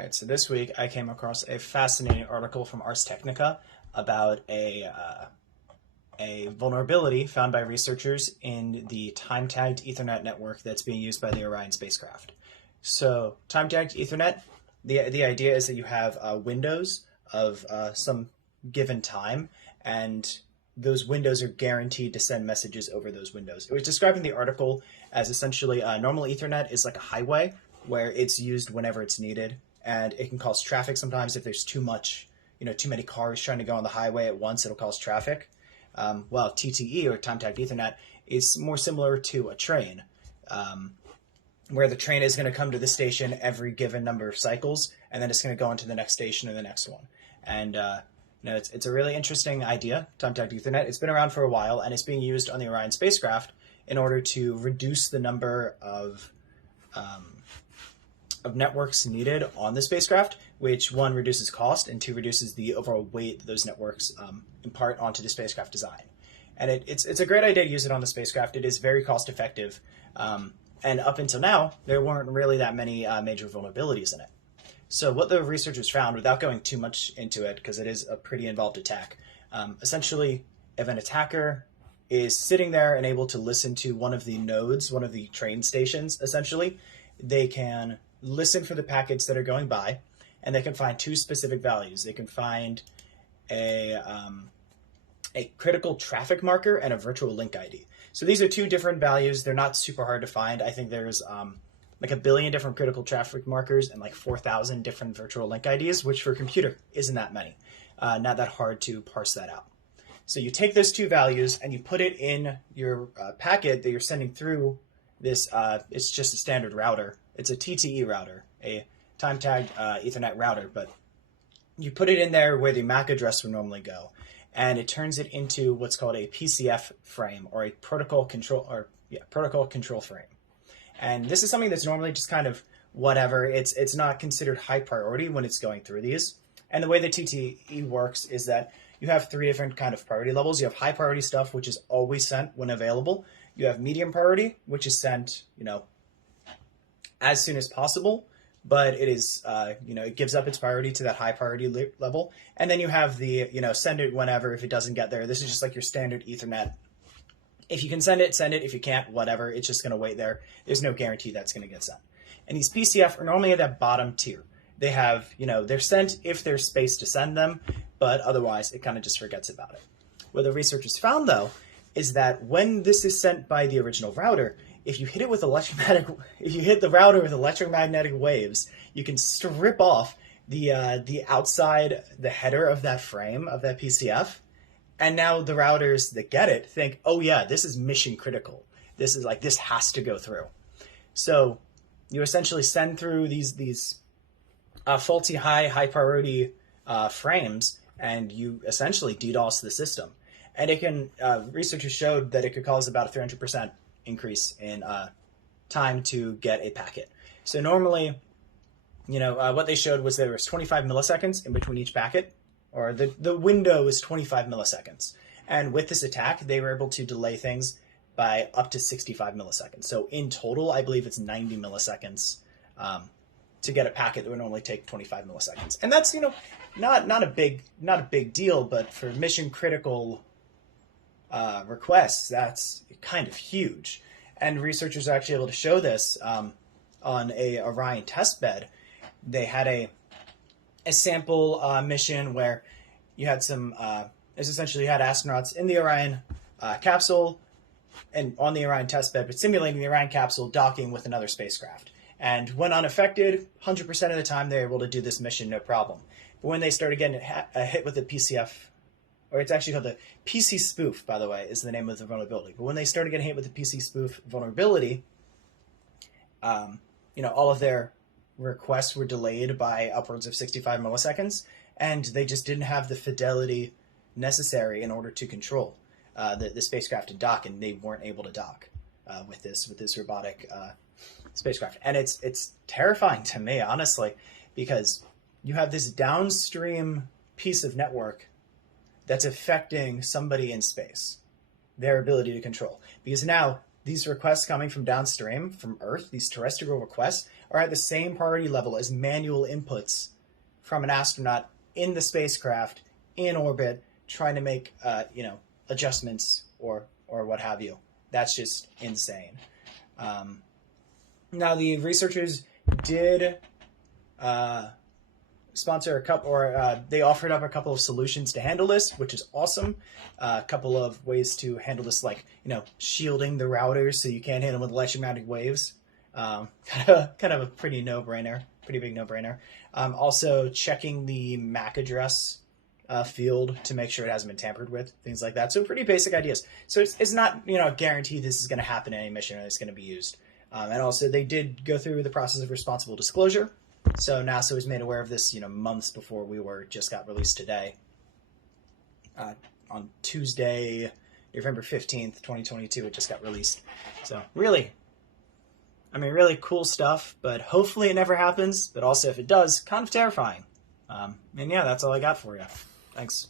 All right, so this week I came across a fascinating article from Ars Technica about a vulnerability found by researchers in the time-tagged Ethernet network that's being used by the Orion spacecraft. So, time-tagged Ethernet, the idea is that you have windows of some given time, and those windows are guaranteed to send messages over those windows. It was describing the article as essentially normal Ethernet is like a highway where it's used whenever it's needed, and it can cause traffic sometimes if there's too much, too many cars trying to go on the highway at once. It'll cause traffic. Well, TTE or time-tagged Ethernet is more similar to a train, where the train is going to come to the station every given number of cycles, and then it's going to go on to the next station and the next one. And it's a really interesting idea, time-tagged Ethernet. It's been around for a while, and it's being used on the Orion spacecraft in order to reduce the number of networks needed on the spacecraft, which one, reduces cost, and two, reduces the overall weight that those networks impart onto the spacecraft design. And it's a great idea to use it on the spacecraft. It is very cost effective. And up until now, there weren't really that many major vulnerabilities in it. So what the researchers found, without going too much into it, because it is a pretty involved attack, essentially, if an attacker is sitting there and able to listen to one of the nodes, one of the train stations, essentially, they can listen for the packets that are going by, and they can find two specific values. They can find a critical traffic marker and a virtual link ID. So these are two different values. They're not super hard to find. I think there's like 1 billion different critical traffic markers and like 4,000 different virtual link IDs, which for a computer isn't that many. Not that hard to parse that out. So you take those two values and you put it in your packet that you're sending through this. It's just a standard router. It's a TTE router, a time-tagged Ethernet router, but you put it in there where the MAC address would normally go, and it turns it into what's called a PCF frame, or a protocol control frame. And this is something that's normally just kind of whatever. It's not considered high priority when it's going through these. And the way the TTE works is that you have three different kind of priority levels. You have high priority stuff, which is always sent when available. You have medium priority, which is sent, as soon as possible, but it is, it gives up its priority to that high priority level. And then you have the, send it whenever if it doesn't get there. This is just like your standard Ethernet. If you can send it, send it. If you can't, whatever. It's just going to wait there. There's no guarantee that's going to get sent. And these PCF are normally at that bottom tier. They have, they're sent if there's space to send them, but otherwise it kind of just forgets about it. What the researchers found, though, is that when this is sent by the original router, if you hit the router with electromagnetic waves, you can strip off the outside, the header of that frame of that PCF, and now the routers that get it think, oh yeah, this is mission critical. This has to go through. So you essentially send through these faulty high priority frames, and you essentially DDoS the system. And it can researchers showed that it could cause about a 300% increase in time to get a packet. So normally, what they showed was there was 25 milliseconds in between each packet, or the window is 25 milliseconds. And with this attack, they were able to delay things by up to 65 milliseconds. So in total, I believe it's 90 milliseconds to get a packet that would normally take 25 milliseconds. And that's, not a big deal, but for mission critical requests, that's kind of huge. And researchers are actually able to show this on a Orion test bed. They had a sample mission where you had essentially you had astronauts in the Orion capsule and on the Orion test bed, but simulating the Orion capsule docking with another spacecraft. And when unaffected, 100% of the time they were able to do this mission no problem. But when they started getting hit with the PCF, or it's actually called the PC spoof, by the way, is the name of the vulnerability. But when they started getting hit with the PC spoof vulnerability, all of their requests were delayed by upwards of 65 milliseconds, and they just didn't have the fidelity necessary in order to control the spacecraft and dock, and they weren't able to dock with this robotic spacecraft. And it's terrifying to me, honestly, because you have this downstream piece of network that's affecting somebody in space, their ability to control. Because now these requests coming from downstream, from Earth, these terrestrial requests, are at the same priority level as manual inputs from an astronaut in the spacecraft in orbit trying to make adjustments or what have you. That's just insane. Now the researchers did sponsor a couple, or they offered up a couple of solutions to handle this, which is awesome. A couple of ways to handle this, like shielding the routers so you can't hit them with electromagnetic waves. Kind of a pretty no-brainer, pretty big no-brainer. Also checking the MAC address field to make sure it hasn't been tampered with, things like that. So pretty basic ideas. So it's not guaranteed this is going to happen in any mission or it's going to be used. And also they did go through the process of responsible disclosure. So NASA was made aware of this, months before we just got released today. On Tuesday, November 15th, 2022, it just got released. So really cool stuff, but hopefully it never happens. But also if it does, kind of terrifying. And yeah, that's all I got for you. Thanks.